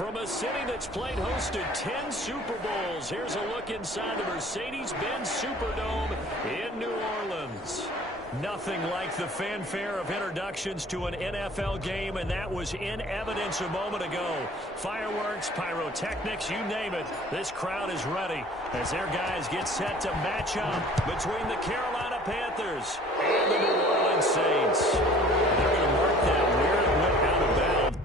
From a city that's played host to 10 Super Bowls, here's a look inside the Mercedes-Benz Superdome in New Orleans. Nothing like the fanfare of introductions to an NFL game, and that was in evidence a moment ago. Fireworks, pyrotechnics, you name it. This crowd is ready as their guys get set to match up between the Carolina Panthers and the New Orleans Saints. They're going to mark that where it went out of bounds.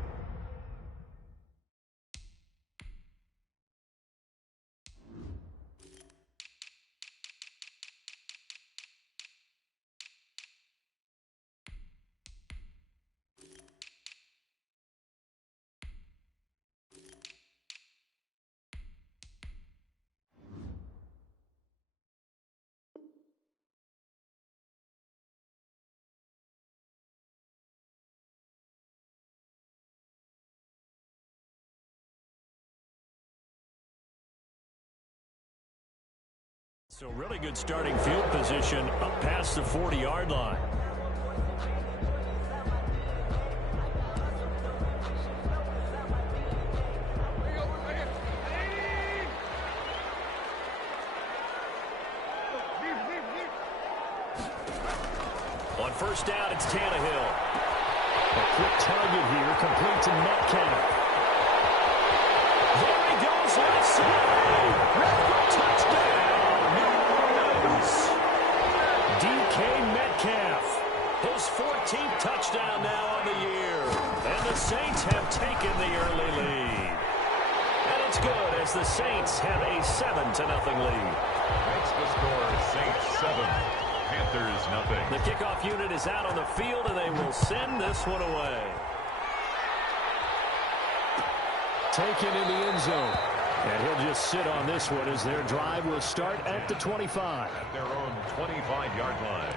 So really good starting field position up past the 40-yard line. On first down, it's Tannehill. A quick target here, complete to Metcalf. There he goes, left side. Touchdown. DK Metcalf, his 14th touchdown now on the year. And the Saints have taken the early lead. And it's good as the Saints have a 7-0 lead. Makes the score Saints 7, Panthers nothing. The kickoff unit is out on the field, and they will send this one away. Taken in the end zone. And he'll just sit on this one as their drive will start at the 25. At their own 25-yard line.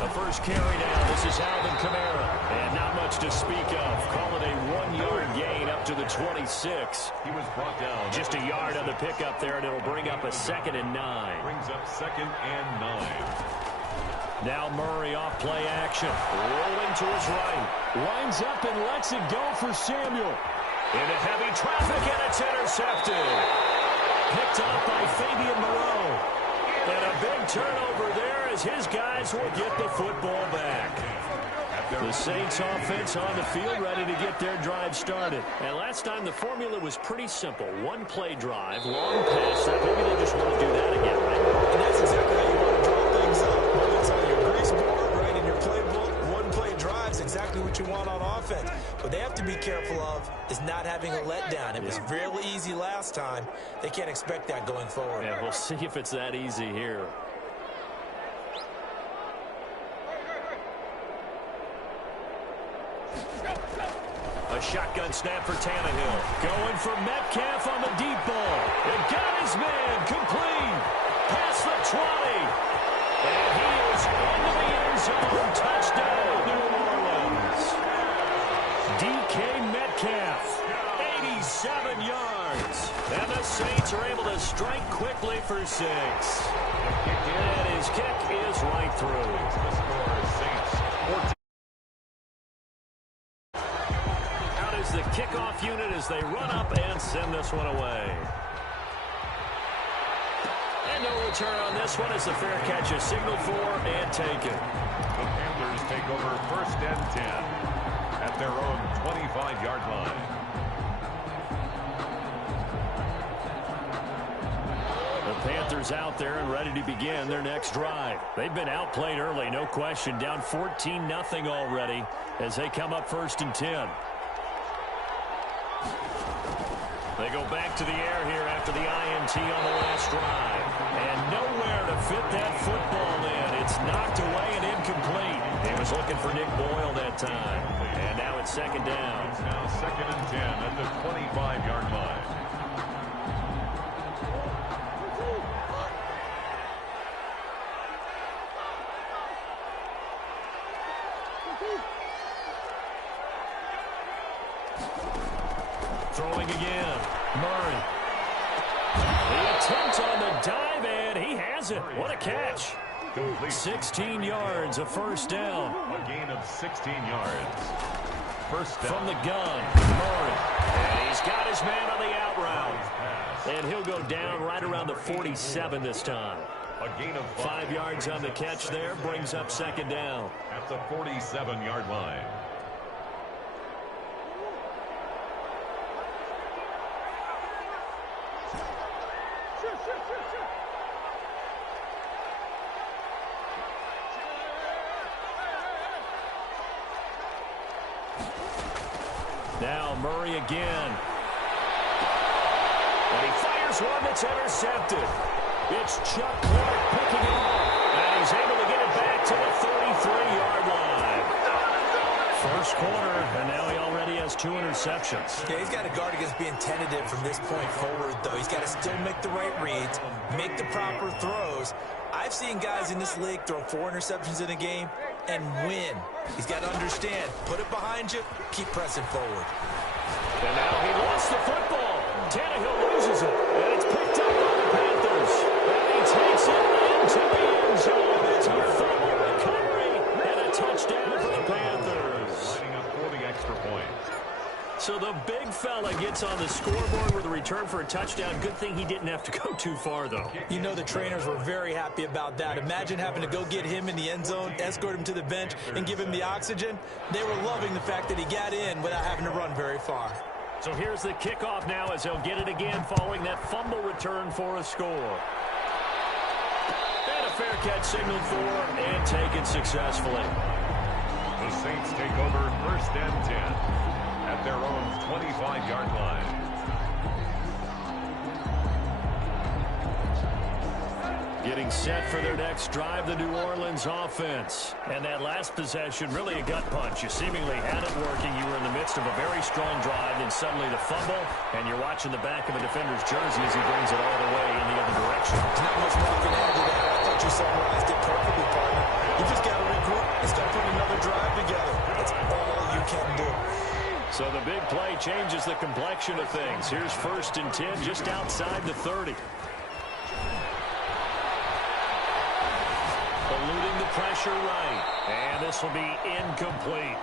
The first carry down. This is Alvin Kamara. And not much to speak of. Call it a 1-yard gain up to the 26. He was brought down. Just a yard on the pickup there, and it'll bring up a 2nd and 9. Brings up 2nd and 9. Now Murray off play action. Rolling to his right. Lines up and lets it go for Samuel. Into heavy traffic, and it's intercepted. Picked up by Fabian Moreau. And a big turnover there as his guys will get the football back. The Saints offense on the field ready to get their drive started. And last time the formula was pretty simple. One play drive, long pass. Maybe they just want to do that again, right? And that's exactly how you want to draw things up. Whether it's on your grease board, right, in your playbook, one play drive is exactly what you want on offense. What they have to be careful of is not having a letdown. It was really easy last time. They can't expect that going forward. Yeah, we'll see if it's that easy here. A shotgun snap for Tannehill. Going for Metcalf on the deep ball. It got his man complete. Past the 20. And he is into the end zone. Touchdown, New Orleans. DK Metcalf, 87 yards. And the Saints are able to strike quickly for 6. And his kick is right through. The score Saints 14. The kickoff unit as they run up and send this one away. And no return on this one as the fair catch is signaled for and taken. The Panthers take over 1st and 10 at their own 25-yard line. The Panthers out there and ready to begin their next drive. They've been outplayed early, no question. Down 14-0 already as they come up 1st and 10. They go back to the air here after the INT on the last drive. And nowhere to fit that football in. It's knocked away and incomplete. He was looking for Nick Boyle that time. And now it's 2nd down. It's now 2nd and 10 at the 25-yard line. Throwing again. Murray. The attempt on the dive, and he has it. What a catch. Complete. 16 yards, a first down. A gain of 16 yards. First down. From the gun, Murray. And he's got his man on the out route. And he'll go down right around the 47 this time. A gain of 5 yards on the catch there, brings up second down. At the 47-yard line. Now Murray again. And he fires one that's intercepted. It's Chuck Clark picking it up. And he's able to get it back to the 33-yard line. First quarter, and now he already has 2 interceptions. Yeah, he's got to guard against being tentative from this point forward, though. He's got to still make the right reads, make the proper throws. I've seen guys in this league throw 4 interceptions in a game and win. He's got to understand, put it behind you, keep pressing forward. And now he lost the football. Tannehill loses it, and it's picked up by the Panthers. And he takes it into the end zone. It's a fumble recovery and a touchdown for the Panthers. Lining up for the extra point. So the big fella gets on the scoreboard with a return for a touchdown. Good thing he didn't have to go too far, though. You know the trainers were very happy about that. Imagine having to go get him in the end zone, escort him to the bench, and give him the oxygen. They were loving the fact that he got in without having to run very far. So here's the kickoff now as they'll get it again following that fumble return for a score. And a fair catch signaled for and taken successfully. The Saints take over first and 10 at their own 25-yard line. Getting set for their next drive, the New Orleans offense. And that last possession, really a gut punch. You seemingly had it working. You were in the midst of a very strong drive, then suddenly the fumble, and you're watching the back of a defender's jersey as he brings it all the way in the other direction. There's not much more I can add to that. I thought you summarized it perfectly, partner. You just got to regroup and start putting another drive together. That's all you can do. So the big play changes the complexion of things. Here's first and 10 just outside the 30. Eluding the pressure right. And this will be incomplete.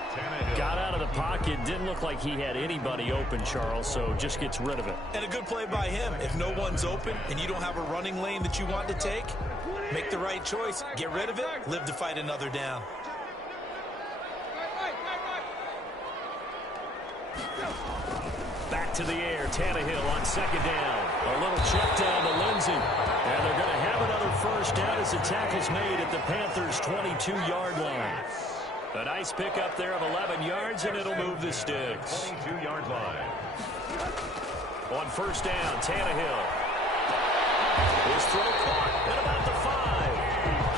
Got out of the pocket. Didn't look like he had anybody open, Charles, so just gets rid of it. And a good play by him. If no one's open and you don't have a running lane that you want to take, make the right choice. Get rid of it. Live to fight another down. Back to the air. Tannehill on second down. A little check down to Lindsey. And they're going to have another first down as the tackle's made at the Panthers' 22-yard line. A nice pickup there of 11 yards, and it'll move the sticks. 22-yard line. On first down, Tannehill. His throw caught at about the 5.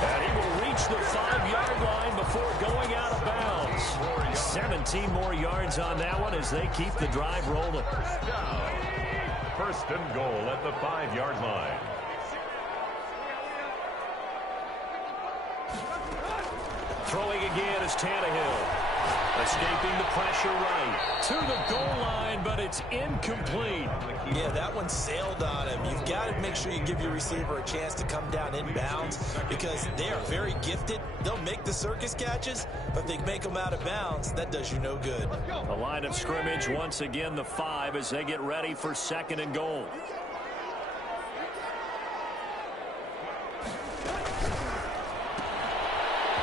And he will reach the 5-yard line before going out of bounds. 17 more yards on that one as they keep the drive rolling. First and goal at the 5-yard line. Throwing again is Tannehill. Escaping the pressure right to the goal line, but it's incomplete. Yeah, that one sailed on him. You've got to make sure you give your receiver a chance to come down in bounds because they are very gifted. They'll make the circus catches, but if they make them out of bounds, that does you no good. A line of scrimmage, once again the 5 as they get ready for second and goal.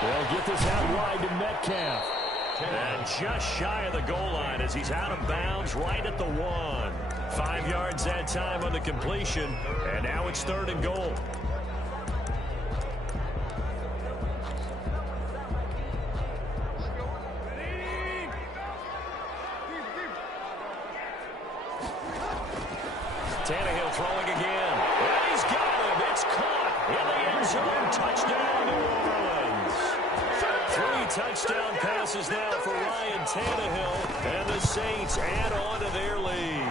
They'll get this out wide to Metcalf. And just shy of the goal line as he's out of bounds right at the 1. 5 yards that time on the completion, and now it's third and goal. Tannehill throwing again. And he's got him. It's caught in the end zone. Touchdown, New Orleans. 3 touchdown passes now for Ryan Tannehill, and the Saints add on to their lead.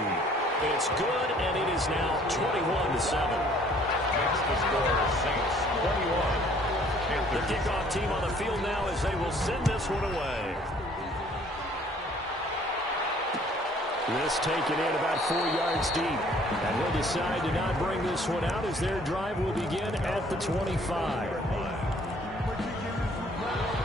It's good, and it is now 21-7. Next to score, Saints 21. The kickoff team on the field now as they will send this one away. This taken in about 4 yards deep. And he'll decide to not bring this one out as their drive will begin at the 25.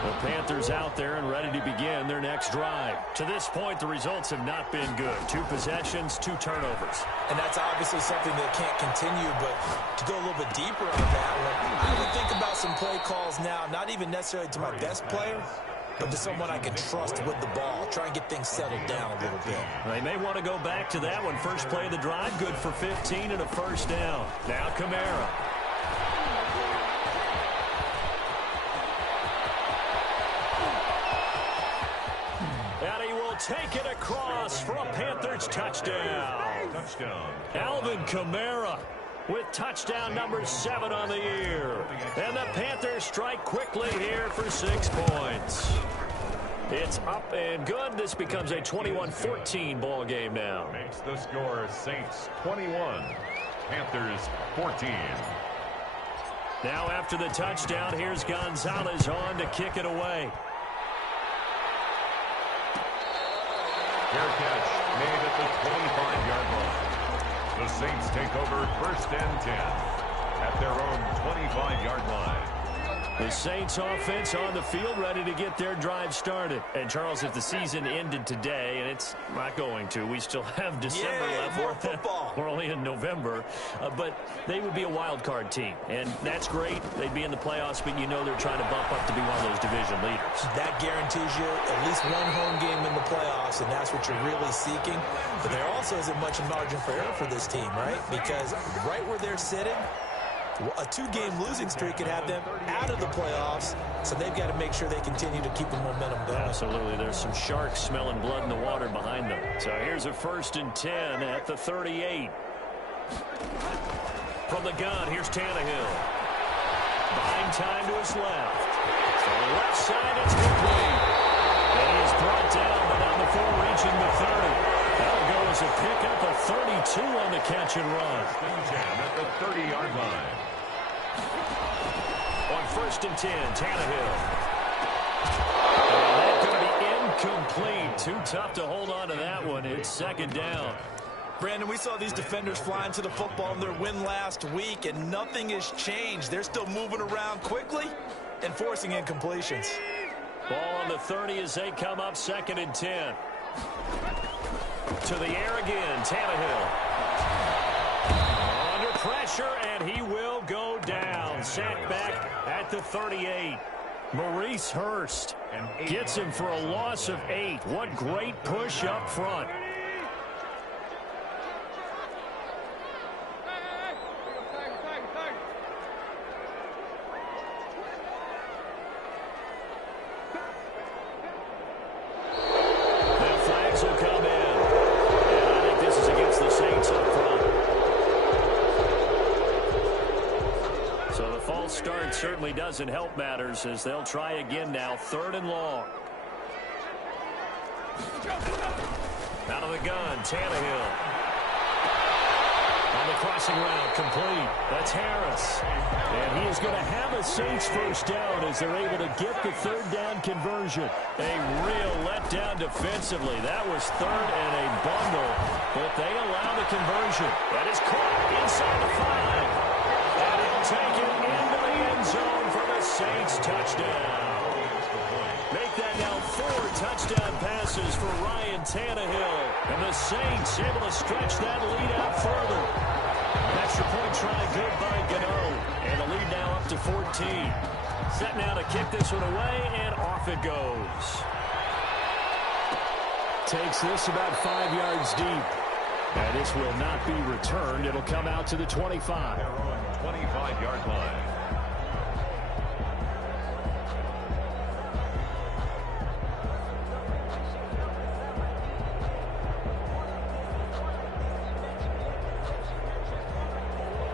The Panthers out there and ready to begin their next drive. To this point, the results have not been good. 2 possessions, 2 turnovers. And that's obviously something that can't continue, but to go a little bit deeper on that one, I would think about some play calls now, not even necessarily to my best player, but to someone I can trust with the ball. Try and get things settled down a little bit. They may want to go back to that one. First play of the drive, good for 15 and a first down. Now Kamara. And he will take it across for a Panthers touchdown. Alvin Kamara with touchdown number 7 on the year. And the Panthers strike quickly here for 6 points. It's up and good. This becomes a 21-14 ball game now. Makes the score Saints 21, Panthers 14. Now after the touchdown, here's Gonzalez on to kick it away. Fair catch made at the 25-yard line. The Saints take over first and 10 at their own 25-yard line. The Saints offense on the field ready to get their drive started. And Charles, if the season ended today, and it's not going to, we still have December left. More football. We're only in November. But they would be a wild card team. And that's great. They'd be in the playoffs, but you know they're trying to bump up to be one of those division leaders. That guarantees you at least one home game in the playoffs, and that's what you're really seeking. But there also isn't much margin for error for this team, right? Because right where they're sitting, a 2-game losing streak could have them out of the playoffs, so they've got to make sure they continue to keep the momentum going. Absolutely. There's some sharks smelling blood in the water behind them. So here's a 1st and 10 at the 38. From the gun, here's Tannehill. Buying time to his left. To the left side, it's complete. And he is brought down, but on the 4, reaching the 30. That'll go as a pickup of 32 on the catch and run. At the 30-yard line. On 1st and 10, Tannehill. And that's going to be incomplete. Too tough to hold on to that one. It's 2nd down. Brandon, we saw these defenders flying to the football in their win last week, and nothing has changed. They're still moving around quickly and forcing incompletions. Ball on the 30 as they come up 2nd and 10. To the air again, Tannehill. Under pressure, and he will go down. Sacked back at the 38. Maurice Hurst gets him for a loss of 8. What great push up front. Certainly doesn't help matters as they'll try again now. 3rd and long. Out of the gun, Tannehill. On the crossing route, complete. That's Harris. And he is going to have a Saints first down as they're able to get the 3rd down conversion. A real letdown defensively. That was 3rd and a bundle, but they allow the conversion. That is caught inside the 5. And he'll take it into the end zone for the Saints touchdown. Make that now 4 touchdown passes for Ryan Tannehill. And the Saints able to stretch that lead out further. Extra point try good by Gano. And the lead now up to 14. Set now to kick this one away, and off it goes. Takes this about 5 yards deep. And this will not be returned. It'll come out to the 25. 25-yard line.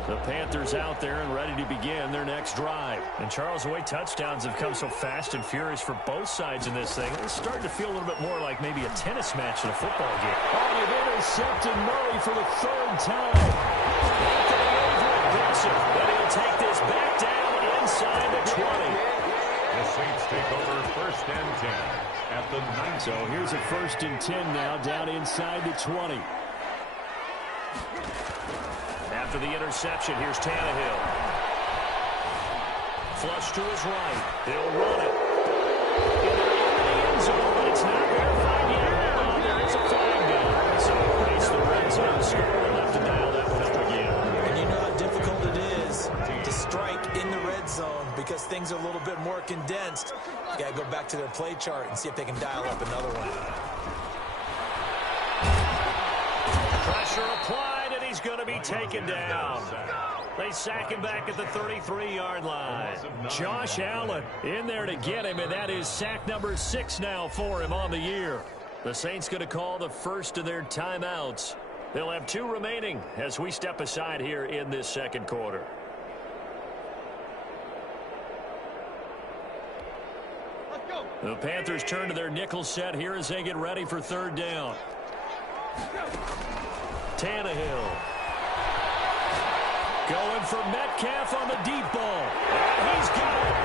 The Panthers out there and ready to begin their next drive. And Charles, the way touchdowns have come so fast and furious for both sides in this thing, it's starting to feel a little bit more like maybe a tennis match in a football game. Oh, they've intercepted Murray for the 3rd time. Aggressive, but he'll take this back down inside the 20. The Saints take over 1st and 10 at the 19. So here's a 1st and 10 now, down inside the 20. After the interception, here's Tannehill. Flush to his right. He'll run it. In the end zone, but it's not verified yet. Oh, there is a flag down. So race the red zone score. We'll have to dial that one up again. And you know how difficult it is to strike in the red zone because things are a little bit more condensed. You got to go back to their play chart and see if they can dial up another one. Pressure applied, and he's going to be taken down. They sack him back at the 33-yard line. Josh Allen in there to get him, and that is sack number 6 now for him on the year. The Saints going to call the first of their timeouts. They'll have 2 remaining as we step aside here in this second quarter. The Panthers turn to their nickel set here as they get ready for 3rd down. Tannehill. Going for Metcalf on the deep ball. And he's got it.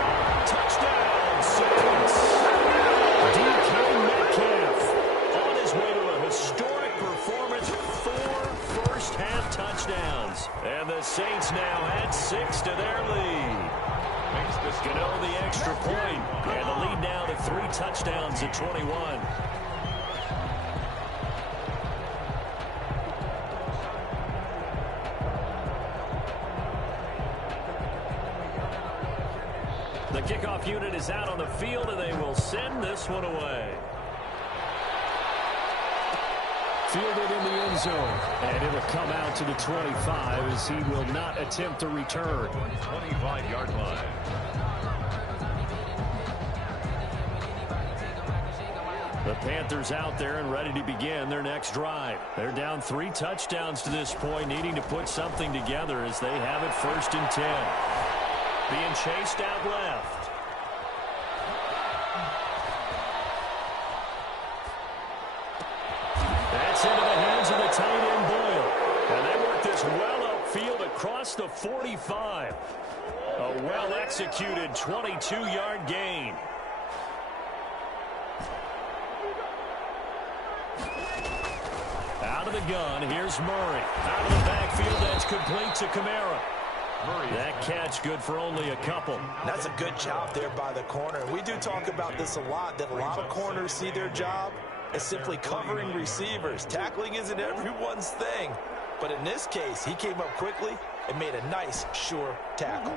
Touchdown, Saints. DK Metcalf on his way to a historic performance. 4 first-half touchdowns. And the Saints now add 6 to their lead. Gano the extra point. And the lead now to 3 touchdowns at 21. The kickoff unit is out on the field, and they will send this one away. Fielded in the end zone, and it'll come out to the 25 as he will not attempt to return. 25-yard line. The Panthers out there and ready to begin their next drive. They're down 3 touchdowns to this point, needing to put something together as they have it 1st and 10. Being chased out left. That's into the hands of the tight end Boyle. And they work this well upfield across the 45. A well-executed 22-yard gain. Out of the gun, here's Murray. Out of the backfield, that's complete to Kamara. That catch good for only a couple. That's a good job there by the corner. We do talk about this a lot, that a lot of corners see their job as simply covering receivers. Tackling isn't everyone's thing. But in this case, he came up quickly and made a nice, sure tackle.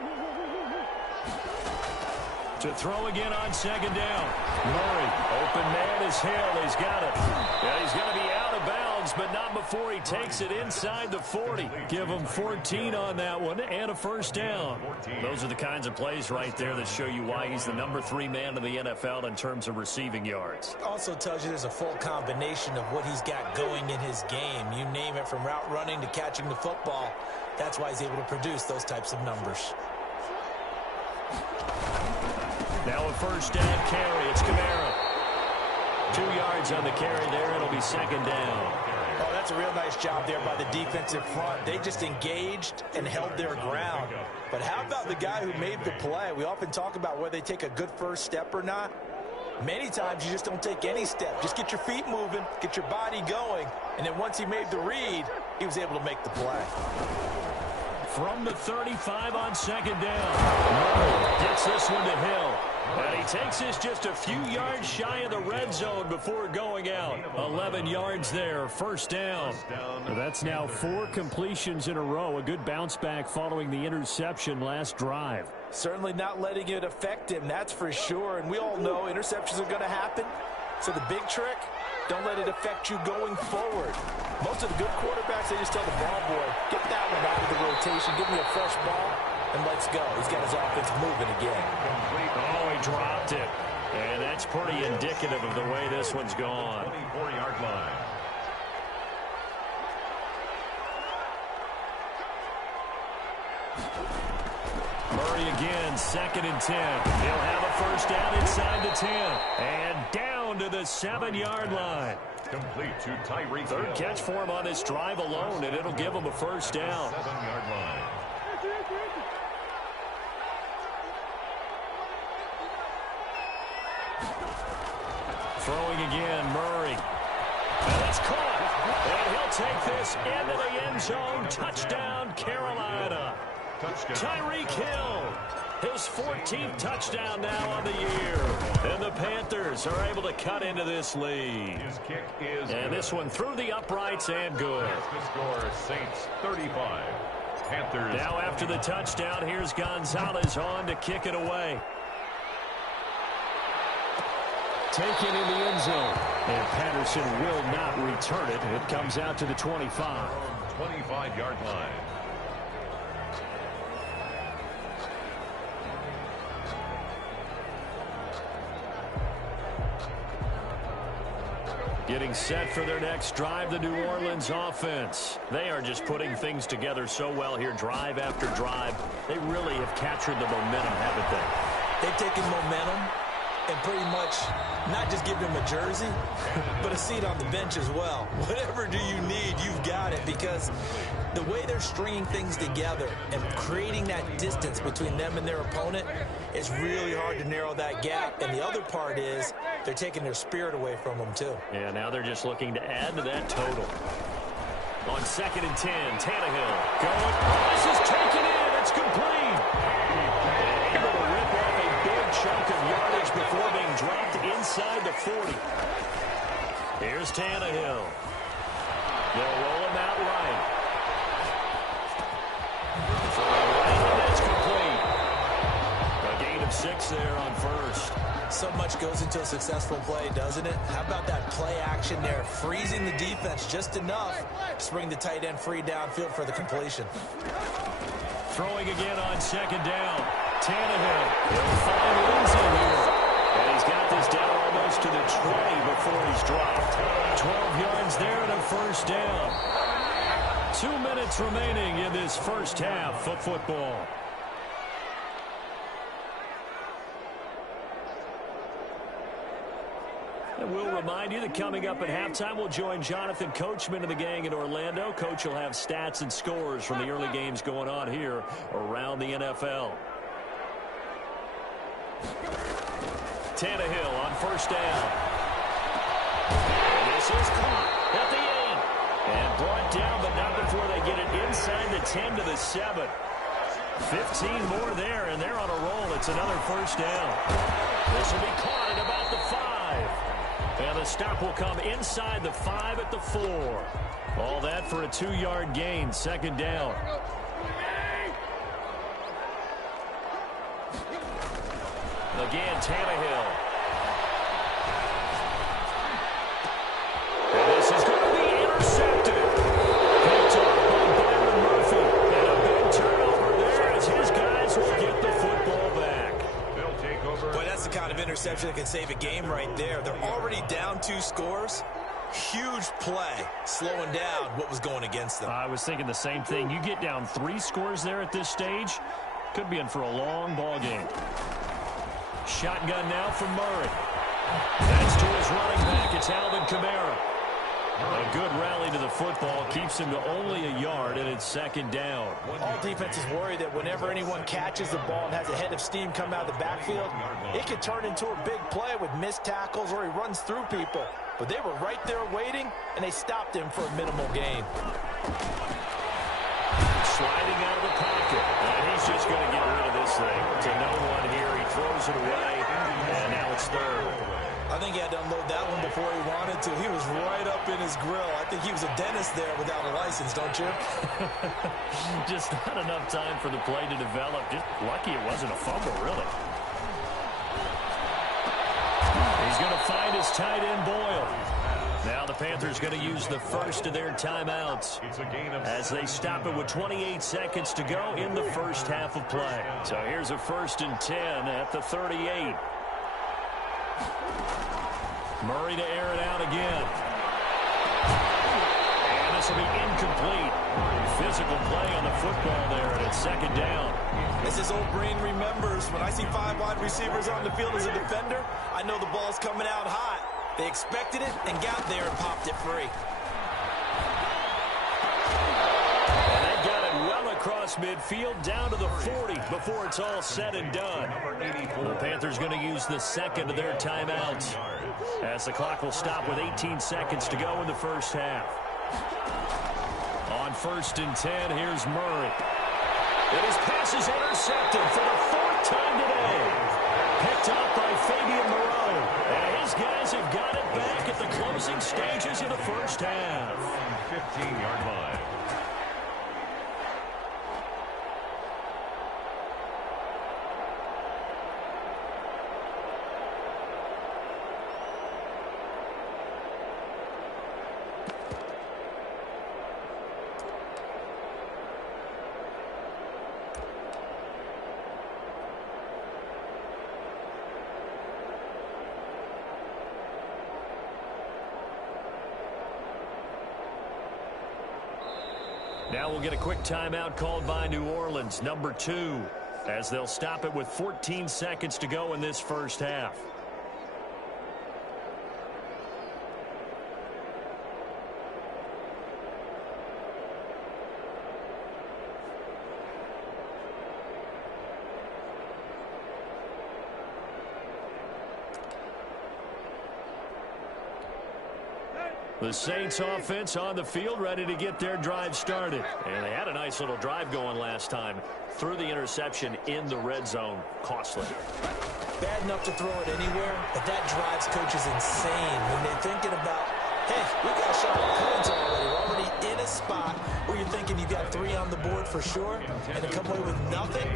To throw again on 2nd down. Murray, open man is Hill. He's got it. Yeah, he's going to be out of bounds, but not before he takes it inside the 40. Give him 14 on that one and a 1st down. Those are the kinds of plays right there that show you why he's the number 3 man in the NFL in terms of receiving yards. Also tells you there's a full combination of what he's got going in his game. You name it, from route running to catching the football. That's why he's able to produce those types of numbers. Now a 1st down carry. It's Kamara. 2 yards on the carry there. It'll be 2nd down. Oh, that's a real nice job there by the defensive front. They just engaged and held their ground. But how about the guy who made the play? We often talk about whether they take a good first step or not. Many times you just don't take any step. Just get your feet moving, get your body going, and then once he made the read, he was able to make the play. From the 35 on 2nd down. Murray gets this one to Hill. And he takes this just a few yards shy of the red zone before going out. 11 yards there, 1st down. That's now 4 completions in a row. A good bounce back following the interception last drive. Certainly not letting it affect him, that's for sure. And we all know interceptions are going to happen. So the big trick, don't let it affect you going forward. Most of the good quarterbacks, they just tell the ball boy, get that one out of the rotation, give me a fresh ball, and let's go. He's got his offense moving again. Oh, he dropped it. And that's pretty indicative of the way this one's gone. 24-yard line. Murray again, 2nd and 10. He'll have a 1st down inside the 10. And down to the 7-yard line. Complete to Tyreek 3rd catch for him on this drive alone, and it'll give him a 1st down. 7-yard line. Throwing again, Murray. And it's caught. And he'll take this into the end zone. Touchdown, Carolina. Tyreek Hill, his 14th touchdown now on the year. And the Panthers are able to cut into this lead. His kick is and this one through the uprights and good. The score, Saints 35. Panthers. Now after the touchdown, here's Gonzalez on to kick it away. Taken in the end zone. And Patterson will not return it. It comes out to the 25. 25-yard line. Getting set for their next drive, the New Orleans offense. They are just putting things together so well here, drive after drive. They really have captured the momentum, haven't they? They've taken momentum and pretty much not just give them a jersey, but a seat on the bench as well. Whatever do you need, you've got it, because the way they're stringing things together and creating that distance between them and their opponent, it's really hard to narrow that gap. And the other part is they're taking their spirit away from them, too. Yeah, now they're just looking to add to that total. On 2nd and 10, Tannehill going. This is taken in. It's complete. And able to rip off a big chunk of yardage before being dropped inside the 40. Here's Tannehill. They'll roll him out right. And that's complete. A gain of 6 there on first. So much goes into a successful play, doesn't it? How about that play action there, freezing the defense just enough to bring the tight end free downfield for the completion. Throwing again on 2nd down. Tannehill. He'll find Lindsay here. And he's got this down almost to the 20 before he's dropped. 12 yards there and a first down. 2 minutes remaining in this first half of football. And we'll remind you that coming up at halftime, we'll join Jonathan Coachman and the gang in Orlando. Coach will have stats and scores from the early games going on here around the NFL. Tannehill on first down. And this is caught at the end. And brought down, but not before they get it inside the 10 to the 7. 15 more there, and they're on a roll. It's another first down. This will be caught at about the 5. And the stop will come inside the 5 at the 4. All that for a 2-yard gain, 2nd down. Again, Tannehill. And this is going to be intercepted. Picked off by Byron Murphy. And a big turnover there as his guys will get the football back. They'll take over. Boy, that's the kind of interception that can save a game right there. They're already down 2 scores. Huge play, slowing down what was going against them. I was thinking the same thing. You get down 3 scores there at this stage, could be in for a long ball game. Shotgun now from Murray. That's to his running back. It's Alvin Kamara. A good rally to the football keeps him to only a yard, and it's 2nd down. All defenses worry that whenever anyone catches the ball and has a head of steam come out of the backfield, it could turn into a big play with missed tackles or he runs through people. But they were right there waiting, and they stopped him for a minimal gain. Sliding out of the pocket. And he's just going to get rid of this thing. To no one here. He throws it away, and now it's 3rd. I think he had to unload that one before he wanted to. He was right up in his grill. I think he was a dentist there without a license, don't you? Just not enough time for the play to develop. Just lucky it wasn't a fumble, really. He's going to find his tight end, Boyle. Now the Panthers going to use the first of their timeouts as they stop it with 28 seconds to go in the first half of play. So here's a 1st and 10 at the 38. Murray to air it out again. And this will be incomplete. Physical play on the football there, and it's 2nd down. As this old brain remembers, when I see 5 wide receivers on the field as a defender, I know the ball's coming out hot. They expected it and got there and popped it free. And they got it well across midfield down to the 40 before it's all said and done. The Panthers going to use the second of their timeouts as the clock will stop with 18 seconds to go in the first half. On 1st and 10, here's Murray. And his pass is intercepted for the 4th time today. Picked up by Fabian Moreau. And his guys have got it back at the closing stages of the first half. 15-yard line. Now we'll get a quick timeout called by New Orleans, number 2, as they'll stop it with 14 seconds to go in this first half. The Saints offense on the field, ready to get their drive started. And they had a nice little drive going last time. Threw the interception in the red zone. Costly. Bad enough to throw it anywhere, but that drives coaches insane when they're thinking about, hey, we got a shot at points already. We're already in a spot where you're thinking you got 3 on the board for sure, and to come away with nothing,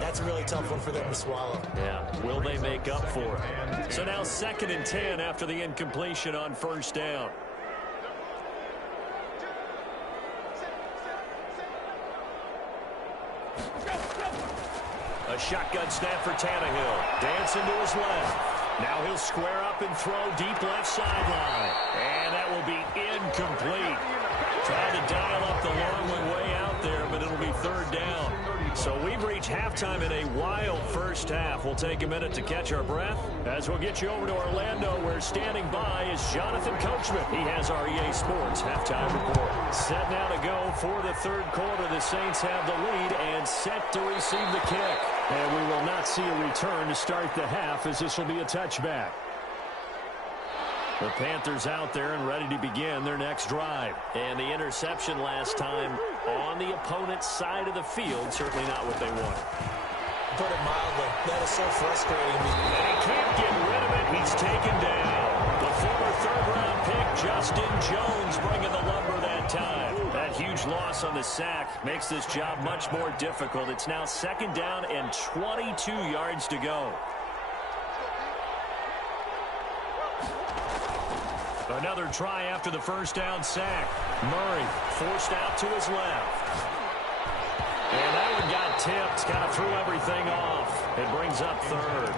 that's a really tough one for them to swallow. Yeah, will they make up for it? So now 2nd and 10 after the incompletion on 1st down. A shotgun snap for Tannehill. Dancing to his left. Now he'll square up and throw deep left sideline. And that will be incomplete. Trying to dial up the long way out there, but it'll be 3rd down. So we've reached halftime in a wild first half. We'll take a minute to catch our breath as we'll get you over to Orlando, where standing by is Jonathan Coachman. He has our EA Sports halftime report. Set now to go for the 3rd quarter. The Saints have the lead and set to receive the kick. And we will not see a return to start the half, as this will be a touchback. The Panthers out there and ready to begin their next drive. And the interception last time on the opponent's side of the field, certainly not what they wanted. Put it mildly, that is so frustrating. And he can't get rid of it. He's taken down. The former 3rd-round pick, Justin Jones, bringing the lumber that time. That huge loss on the sack makes this job much more difficult. It's now 2nd down and 22 yards to go. Another try after the 1st down sack. Murray forced out to his left. And that one got tipped. Kind of threw everything off. It brings up 3rd.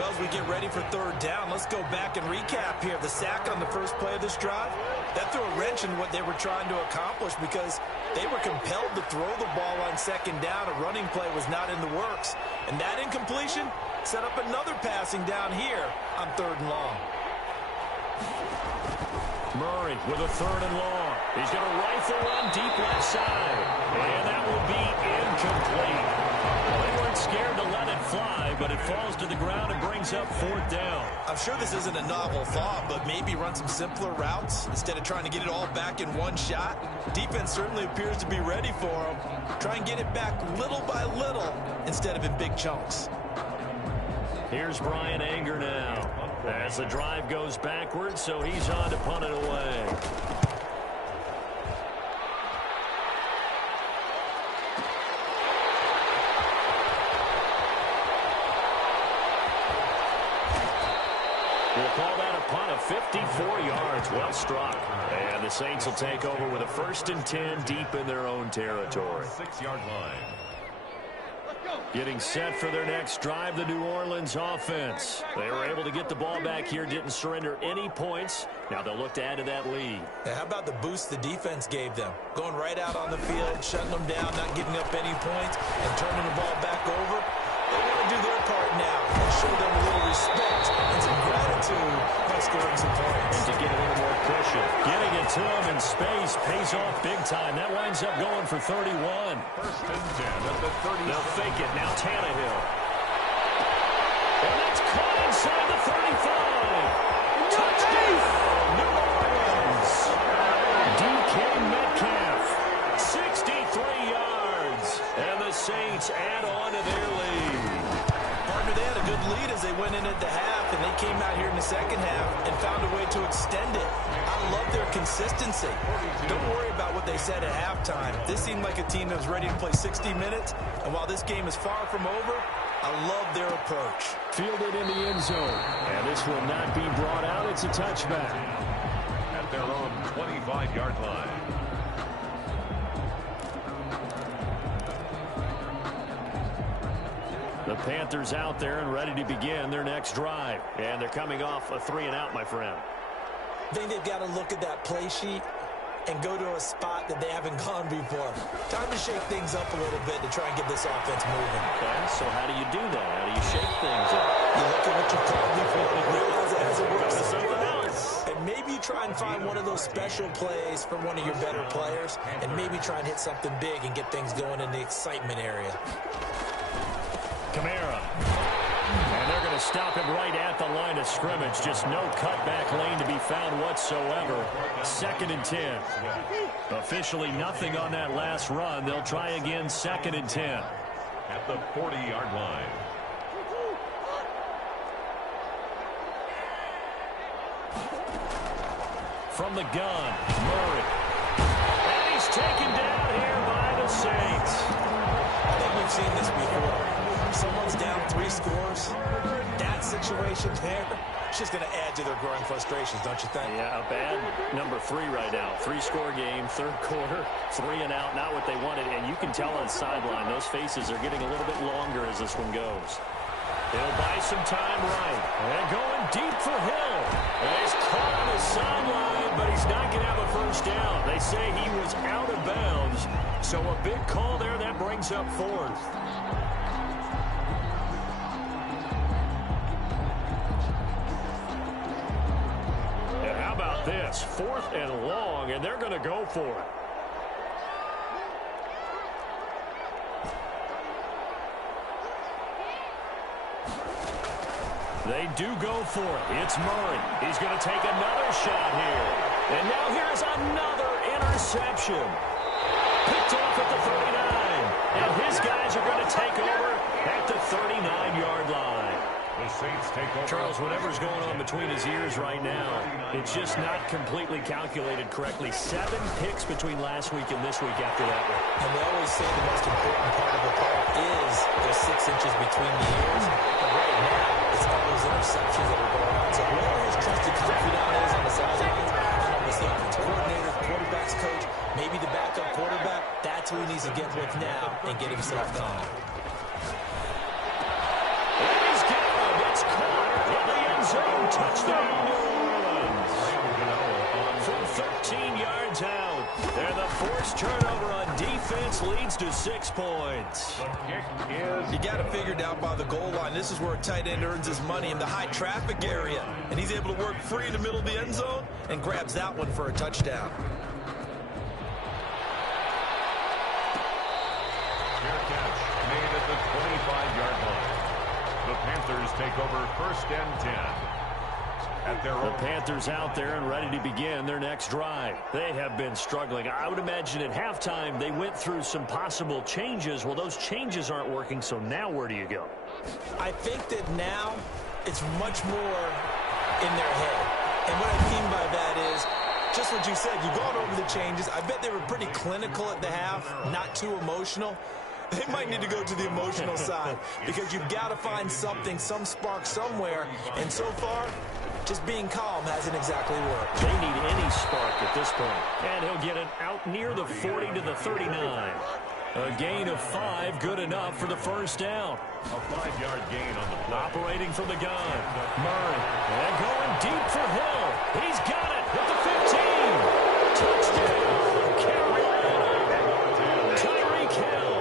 Well, as we get ready for 3rd down, let's go back and recap here. The sack on the first play of this drive, that threw a wrench in what they were trying to accomplish because they were compelled to throw the ball on 2nd down. A running play was not in the works. And that incompletion set up another passing down here on 3rd and long. Murray with a 3rd and long. He's going to rifle one deep left side. And that will be incomplete. Well, they weren't scared to let it fly, but it falls to the ground and brings up 4th down. I'm sure this isn't a novel thought, but maybe run some simpler routes instead of trying to get it all back in one shot. Defense certainly appears to be ready for them. Try and get it back little by little instead of in big chunks. Here's Brian Anger now as the drive goes backwards, so he's on to punt it away. We'll call that a punt of 54 yards. Well struck. And the Saints will take over with a 1st and 10 deep in their own territory. 6-yard line. Getting set for their next drive, the New Orleans offense. They were able to get the ball back here, didn't surrender any points. Now they'll look to add to that lead. How about the boost the defense gave them? Going right out on the field, shutting them down, not giving up any points, and turning the ball back over. They want to do their part now and show them a little respect and some gratitude by scoring some points. And to get a little more cushion. Getting it to him in space. Pays off big time. That winds up going for 31. First and 10 at the 30. They'll fake it. Now Tannehill. And that's caught inside the 35. Touchdown, New Orleans. DK Metcalf, 63 yards. And the Saints add on to their lead. Partner, they had a good lead as they went in at the half, and they came out here in the second half and found a way to extend it. I love their consistency. Don't worry about what they said at halftime. This seemed like a team that was ready to play 60 minutes, and while this game is far from over, I love their approach. Fielded in the end zone, and this will not be brought out. It's a touchback. At their own 25-yard line. The Panthers out there and ready to begin their next drive. And they're coming off a 3-and-out, my friend. I think they've got to look at that play sheet and go to a spot that they haven't gone before. Time to shake things up a little bit to try and get this offense moving. Okay, so how do you do that? How do you shake things up? You look at what you've done before and realize it hasn't worked to something else. And maybe try and find one of those special plays from one of your better players, and maybe try and hit something big and get things going in the excitement area. Kamara. And they're going to stop him right at the line of scrimmage. Just no cutback lane to be found whatsoever. 2nd and 10. Officially nothing on that last run. They'll try again 2nd and 10. At the 40-yard line. From the gun, Murray. And he's taken down here by the Saints. I think we've seen this before. Someone's down 3 scores. That situation there, it's just going to add to their growing frustrations, don't you think? Yeah, a bad number 3 right now. 3-score game, 3rd quarter, 3-and-out, not what they wanted. And you can tell on the sideline, those faces are getting a little bit longer as this one goes. He'll buy some time right. And going deep for Hill. And he's caught on the sideline, but he's not going to have a first down. They say he was out of bounds. So a big call there, that brings up 4th. And how about this? 4th and long, and they're going to go for it. They do go for it. It's Murray. He's going to take another shot here. And now here's another interception. Picked off at the 39. And his guys are going to take over at the 39-yard line. The Saints take over. Charles, whatever's going on between his ears right now, it's just not completely calculated correctly. 7 picks between last week and this week after that one. And they always say the most important part of a ball is those 6 inches between the ears. But right now, it's all those interceptions that are going on. So whoever his trusted confidant is on the sidelines, the offensive coordinator, quarterback's coach, maybe the backup quarterback, that's who he needs to get with now and get himself calm. Touchdown, New Orleans. From 13 yards out. And the forced turnover on defense leads to 6 points. You got it figured out by the goal line. This is where a tight end earns his money in the high traffic area. And he's able to work free in the middle of the end zone and grabs that one for a touchdown. Fair catch made at the 25-yard line. The Panthers take over 1st and 10. The Panthers out there and ready to begin their next drive. They have been struggling. I would imagine at halftime they went through some possible changes. Well, those changes aren't working, so now where do you go? I think that now it's much more in their head. And what I mean by that is just what you said. You've gone over the changes. I bet they were pretty clinical at the half, not too emotional. They might need to go to the emotional side because you've got to find something, some spark somewhere. And so far, just being calm hasn't exactly worked. They need any spark at this point. And he'll get it out near the 40 to the 39. A gain of 5, good enough for the first down. A 5-yard gain on the play. Operating from the gun. Murray. And going deep for Hill. He's got it at the 15. Touchdown, Carolina. Tyreek Hill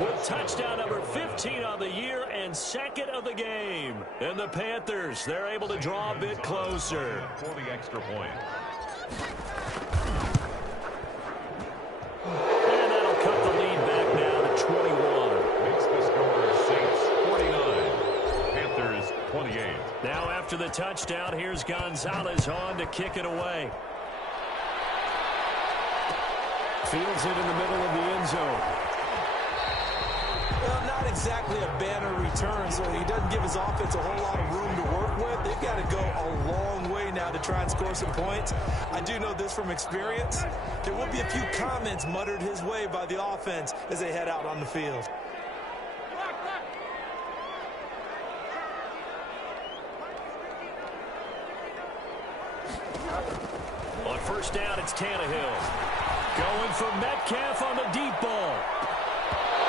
with touchdown number 15 on the year and 2nd of the game. And the Panthers, they're able to draw a bit closer. For the extra point. the touchdown. Here's Gonzalez on to kick it away. Fields it in the middle of the end zone. Well, not exactly a banner return, so he doesn't give his offense a whole lot of room to work with. They've got to go a long way now to try and score some points. I do know this from experience. There will be a few comments muttered his way by the offense as they head out on the field. On first down, it's Tannehill. Going for Metcalf on the deep ball.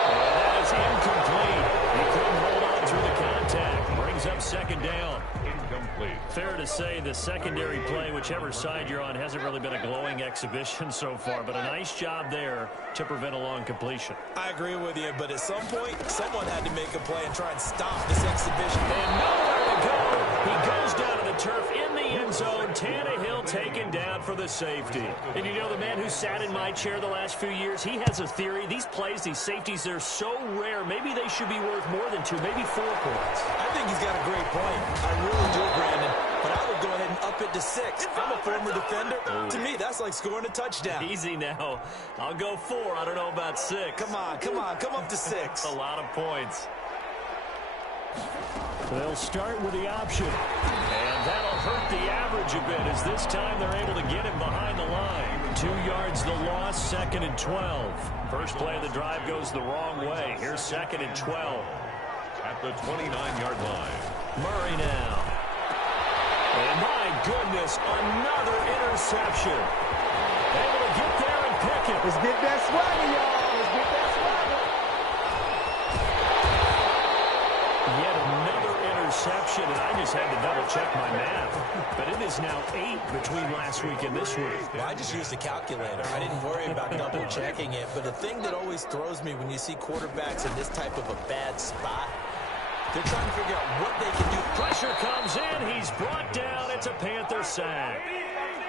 And that is incomplete. He couldn't hold on through the contact. Brings up second down. Incomplete. Fair to say the secondary play, whichever side you're on, hasn't really been a glowing exhibition so far, but a nice job there to prevent a long completion. I agree with you, but at some point, someone had to make a play and try and stop this exhibition. And nowhere to go. He goes down to the turf in the end zone. Tannehill taken down for the safety. And you know, the man who sat in my chair the last few years, he has a theory. These plays, these safeties, they're so rare. Maybe they should be worth more than 2, maybe 4 points. I think he's got a great point. I really do, Brandon. But I would go ahead and up it to 6. I'm a former defender. To me, that's like scoring a touchdown. Easy now. I'll go 4. I don't know about 6. Come on, come on. Come up to 6. A lot of points. They'll start with the option. And that'll hurt the average a bit as this time they're able to get him behind the line. 2 yards the loss, 2nd and 12. First play of the drive goes the wrong way. Here's 2nd and 12. At the 29-yard line. Murray now. And my goodness, another interception. Able to get there and pick it. Let's get that swagger, y'all. Let's get that swagger. Yet another interception, and I just had to double-check my math. But it is now 8 between last week and this week. Well, I just used a calculator. I didn't worry about double-checking it. But the thing that always throws me when you see quarterbacks in this type of a bad spot, they're trying to figure out what they can do. Pressure comes in. He's brought down. It's a Panther sack.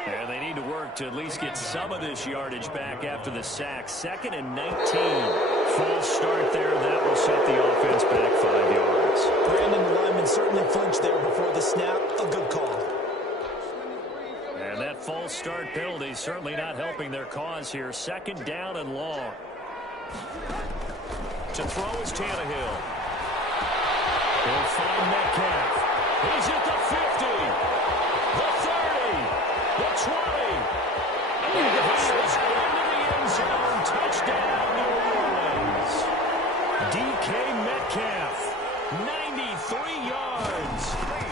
And they need to work to at least get some of this yardage back after the sack. 2nd and 19. False start there. That will set the offense back 5 yards. Brandon, the lineman certainly flinched there before the snap. A good call. And that false start penalty certainly not helping their cause here. 2nd down and long. To throw is Tannehill. He'll find Metcalf. He's at the 50, the 30, the 20. And he's into the end zone. Touchdown, New Orleans. DK Metcalf, 93 yards.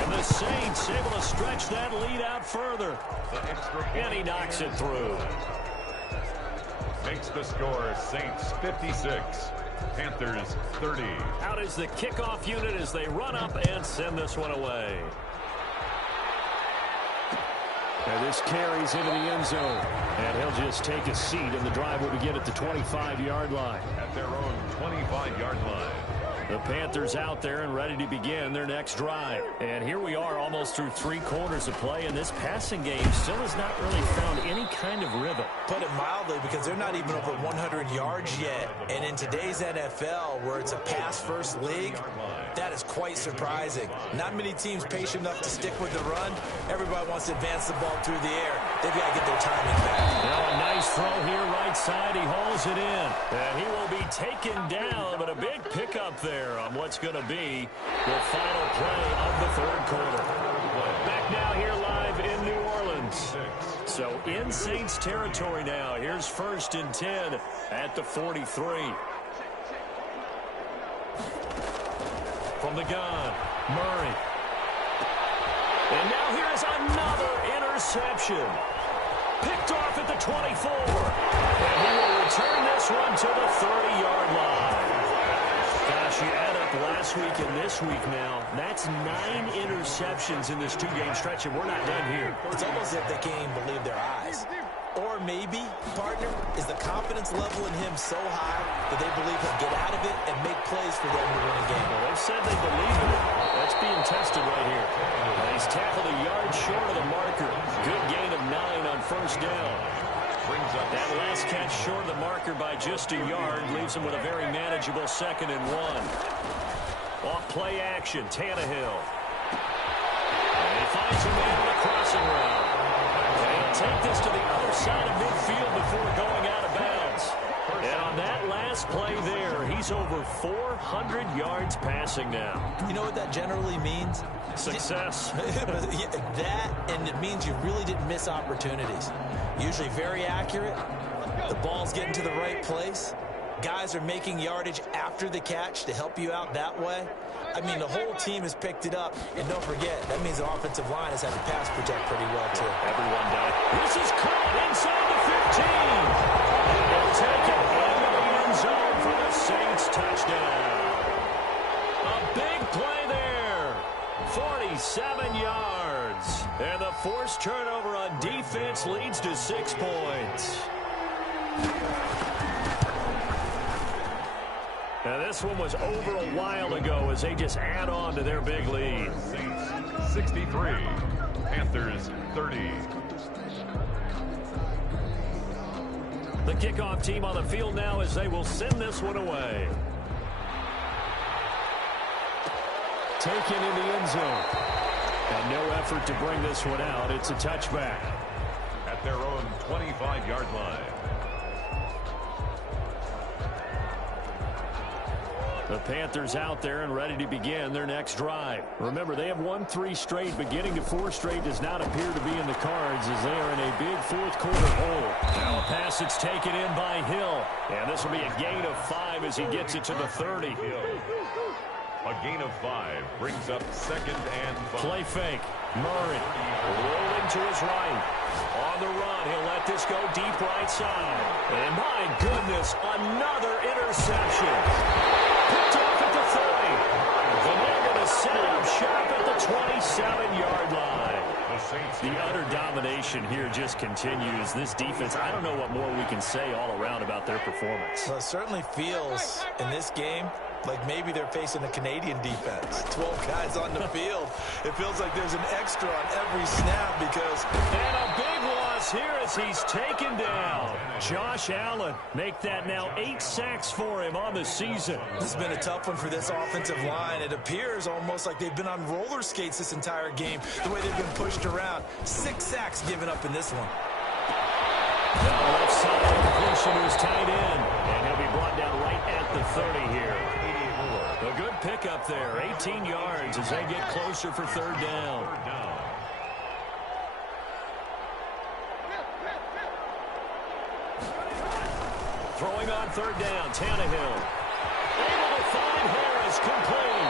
And the Saints able to stretch that lead out further. And he knocks it through. Makes the score Saints 56. Panthers 30. Out is the kickoff unit as they run up and send this one away. And this carries into the end zone. And he'll just take a seat, and the drive will begin at the 25-yard line. At their own 25-yard line. The Panthers out there and ready to begin their next drive. And here we are almost through 3 quarters of play, and this passing game still has not really found any kind of rhythm. Put it mildly, because they're not even over 100 yards yet. And in today's NFL, where it's a pass-first league, that is quite surprising. Not many teams patient enough to stick with the run. Everybody wants to advance the ball through the air. They've got to get their timing back. Now a nice throw here, right side. He hauls it in. And he will be taken down, but a big pickup there on what's going to be the final play of the 3rd quarter. Back now here live in New Orleans. So in Saints territory now. Here's 1st and 10 at the 43. From the gun, Murray. And now here's another interception. Picked off at the 24. And he will return this one to the 30-yard line. Gosh, you add up last week and this week now, that's 9 interceptions in this 2-game stretch, and we're not done here. It's almost as if they can't even believe their eyes. Or maybe, partner, is the confidence level in him so high that they believe he'll get out of it and make plays for them to win a game. Well, they've said they believe in it. That's being tested right here. He's tackled a yard short of the marker. Good gain of 9 on first down. Brings up that last catch short of the marker by just a yard leaves him with a very manageable 2nd and 1. Off play action, Tannehill. And he finds a man in a crossing route. And he'll take this to the other side of midfield before going out of bounds. And on that last play there, he's over 400 yards passing now. You know what that generally means? Success. That, and it means you really didn't miss opportunities. Usually very accurate. The ball's getting to the right place. Guys are making yardage after the catch to help you out that way. I mean, the whole team has picked it up. And don't forget, that means the offensive line has had to pass protect pretty well, too. Everyone down. This is caught inside the 15. And he'll take it into the end zone for the Saints touchdown. A big play there. 47 yards. And the forced turnover on defense leads to 6 points. Now this one was over a while ago as they just add on to their big lead. Saints 63, Panthers 30. The kickoff team on the field now as they will send this one away. Taken in the end zone. And no effort to bring this one out. It's a touchback. At their own 25-yard line. The Panthers out there and ready to begin their next drive. Remember, they have won 3 straight. Beginning to 4 straight does not appear to be in the cards as they are in a big fourth-quarter hole. Now a pass that's taken in by Hill. And this will be a gain of 5 as he gets it to the 30. A gain of 5 brings up 2nd and 5. Play fake. Murray rolling to his right. On the run, he'll let this go deep right side. And my goodness, another interception. Picked off at the 30. And they're going to set up shop at the 27-yard line. The utter domination here just continues. This defense, I don't know what more we can say all around about their performance. Well, it certainly feels in this game like maybe they're facing a Canadian defense. 12 guys on the field. It feels like there's an extra on every snap because... And a big loss here as he's taken down. Josh Allen, make that now 8 sacks for him on the season. This has been a tough one for this offensive line. It appears almost like they've been on roller skates this entire game, the way they've been pushed around. 6 sacks given up in this one. Now left side completion to his tight end. And he'll be brought down right at the 30 here. A good pickup there, 18 yards as they get closer for 3rd down. Throwing on 3rd down, Tannehill. Able to find Harris, complete.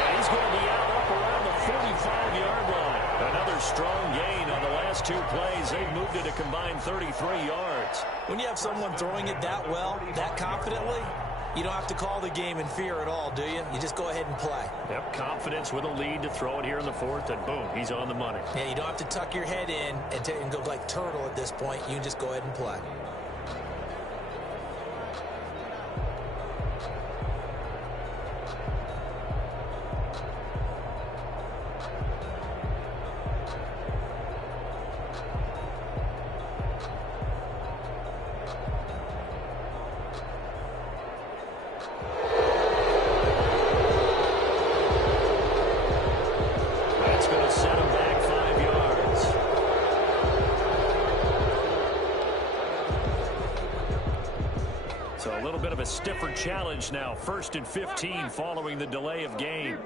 And he's going to be out up around the 45-yard line. Another strong gain on the last 2 plays. They've moved it a combined 33 yards. When you have someone throwing it that well, that confidently, you don't have to call the game in fear at all, do you? You just go ahead and play. Yep, confidence with a lead to throw it here in the 4th, and boom, he's on the money. Yeah, you don't have to tuck your head in and go like turtle at this point. You just go ahead and play. A stiffer challenge now, 1st and 15 following the delay of game.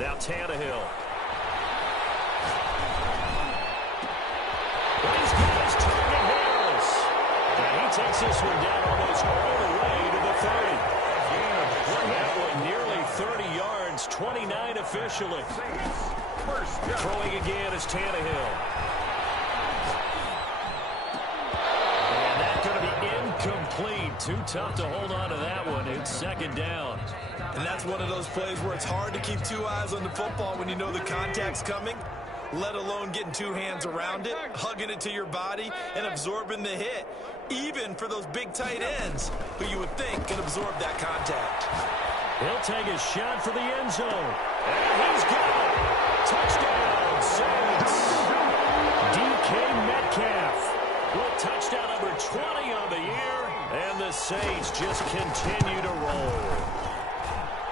Now Tannehill. These guys target Harris. And he takes this one down almost all the way to the 30. That one nearly 30 yards, 29 officially. Throwing again is Tannehill. Complete. Too tough to hold on to that one. It's 2nd down. And that's one of those plays where it's hard to keep 2 eyes on the football when you know the contact's coming, let alone getting 2 hands around it, hugging it to your body, and absorbing the hit, even for those big tight ends who you would think could absorb that contact. He'll take a shot for the end zone. And he's got it. Touchdown, Saints. DK Metcalf with touchdown number 20 on the year. And the Saints just continue to roll.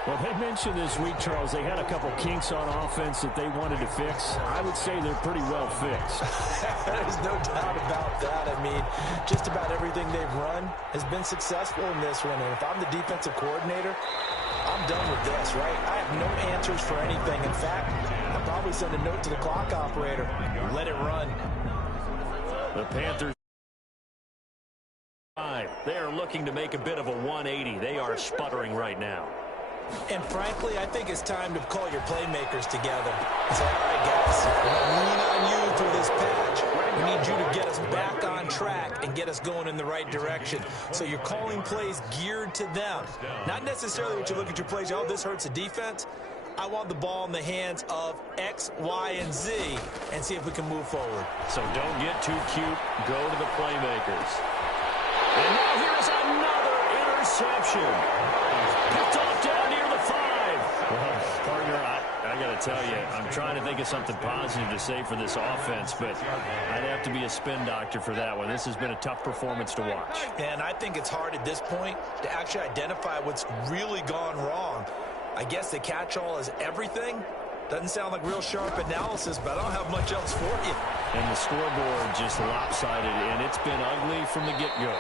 Well, they mentioned this week, Charles, they had a couple kinks on offense that they wanted to fix. I would say they're pretty well fixed. There's no doubt about that. I mean, just about everything they've run has been successful in this one. And if I'm the defensive coordinator, I'm done with this, right? I have no answers for anything. In fact, I'll probably send a note to the clock operator. Let it run. The Panthers, they are looking to make a bit of a 180. They are sputtering right now. And frankly, I think it's time to call your playmakers together and say, all right, guys, we're going to lean on you through this patch. We need you to get us back on track and get us going in the right direction. So you're calling plays geared to them. Not necessarily what you look at your plays, oh, this hurts the defense. I want the ball in the hands of X, Y, and Z and see if we can move forward. So don't get too cute. Go to the playmakers. And now here's another interception. Picked off down near the 5. Well, partner, I got to tell you, I'm trying to think of something positive to say for this offense, but I'd have to be a spin doctor for that one. This has been a tough performance to watch. And I think it's hard at this point to actually identify what's really gone wrong. I guess the catch-all is everything. Doesn't sound like real sharp analysis, but I don't have much else for you. And the scoreboard just lopsided, and it's been ugly from the get-go.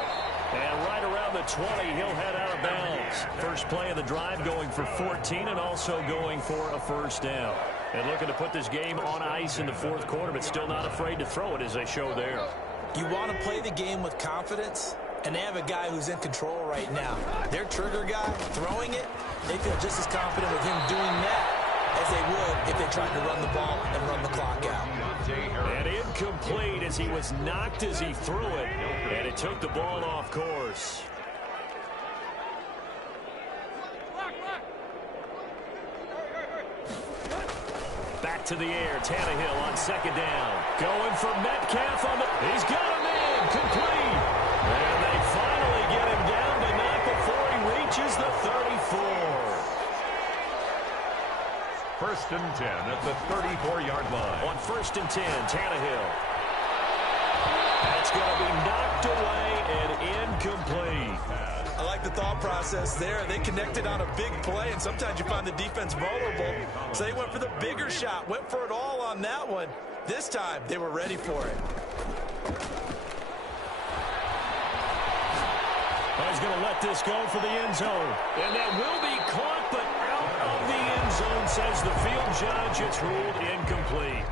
And right around the 20, he'll head out of bounds. First play of the drive going for 14 and also going for a first down. And looking to put this game on ice in the fourth quarter, but still not afraid to throw it as they show there. You want to play the game with confidence, and they have a guy who's in control right now. Their trigger guy throwing it, they feel just as confident with him doing that as they would if they tried to run the ball and run the clock out. And incomplete as he was knocked as he threw it, and it took the ball off course. Back to the air, Tannehill on second down. Going for Metcalf on the... He's got him in, complete. And they finally get him down, but not before he reaches the 34. First and 10 at the 34-yard line. On first and 10, Tannehill. That's going to be knocked away and incomplete. I like the thought process there. They connected on a big play, and sometimes you find the defense vulnerable. So they went for the bigger shot, went for it all on that one. This time, they were ready for it. He's going to let this go for the end zone. And that will be caught, but out of the end zone, says the field judge. It's ruled incomplete.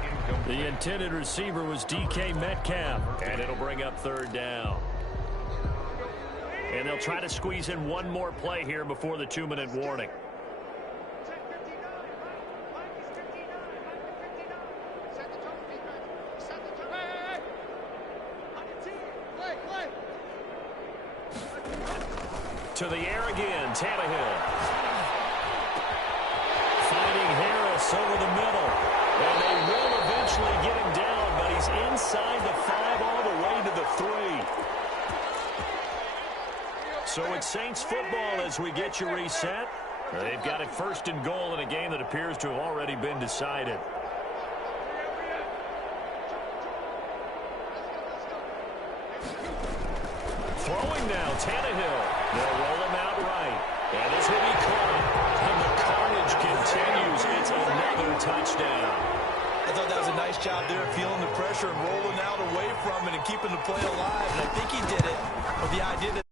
The intended receiver was DK Metcalf, and it'll bring up third down. And they'll try to squeeze in one more play here before the 2-minute warning. To the air again, Tannehill. Finding Harris over the middle. And they will eventually get him down, but he's inside the 5 all the way to the 3. So it's Saints football as we get you reset. They've got it first and goal in a game that appears to have already been decided. Throwing now, Tannehill. They'll roll him out right. And this will be caught. And the carnage continues. It's another touchdown. I thought that was a nice job there, feeling the pressure and rolling out away from it and keeping the play alive. And I think he did it with the idea that